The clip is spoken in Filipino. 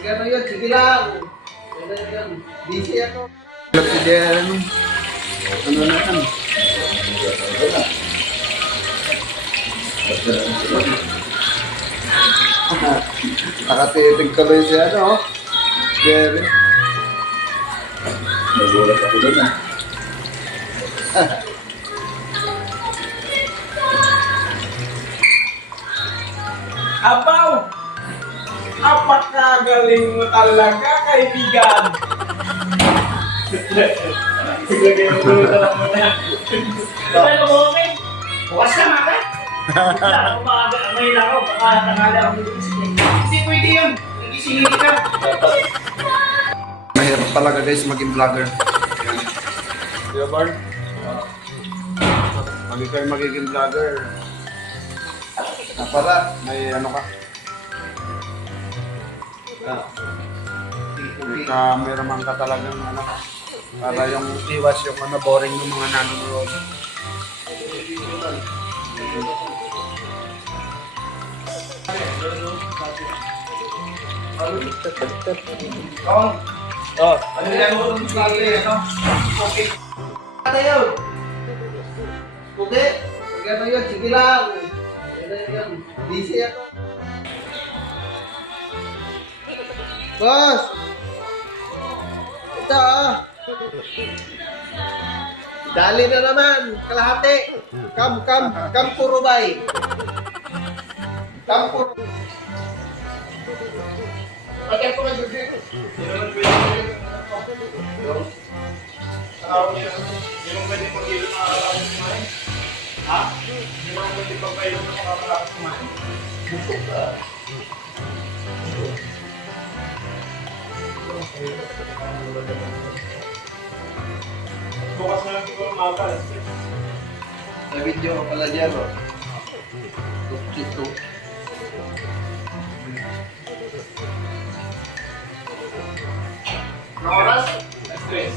Gano'n yun, sige lang. Gano'n yun. Busy ako. Ano na yan? Nakatitig tuloy siya, ano? Jerry. Nagulat ako doon ah. Abaw! Apakagaling mo talaga, kaibigan! Sige, ulo na lang muna. Diba mo okay? Bukas ka maka? Ako maaga, may ako, baka tangali ako nagising eh. Hindi pwede yun. Nagisingin ka. Mahirap talaga guys maging vlogger. Kuya Barn? Pag kayo magiging vlogger, para may ano ka? May cameraman ka talagang ano, para yung iwas yung ano, boring ng mga nanonood. Oh, Oh, ano yan mo ng sabi, ano? Okay. Ano yun? Pugi? Ano yun? Sige lang. Ano yun? Busy ako. Boss! Ito ah. Dali na naman. Kalahati. Kam Purubay. Kam Purubay. Pagkat ko mag-grip. Hindi naman pwede Hindi mo pwede mag-ilo ng araw-araw kumain? Ha? Hindi mo pwede pagpailo ng araw-araw kumain? Busog ka. Bukas na lang siguro makakal. May video ka pala dyan, oh. Tukito. Anong oras? 3.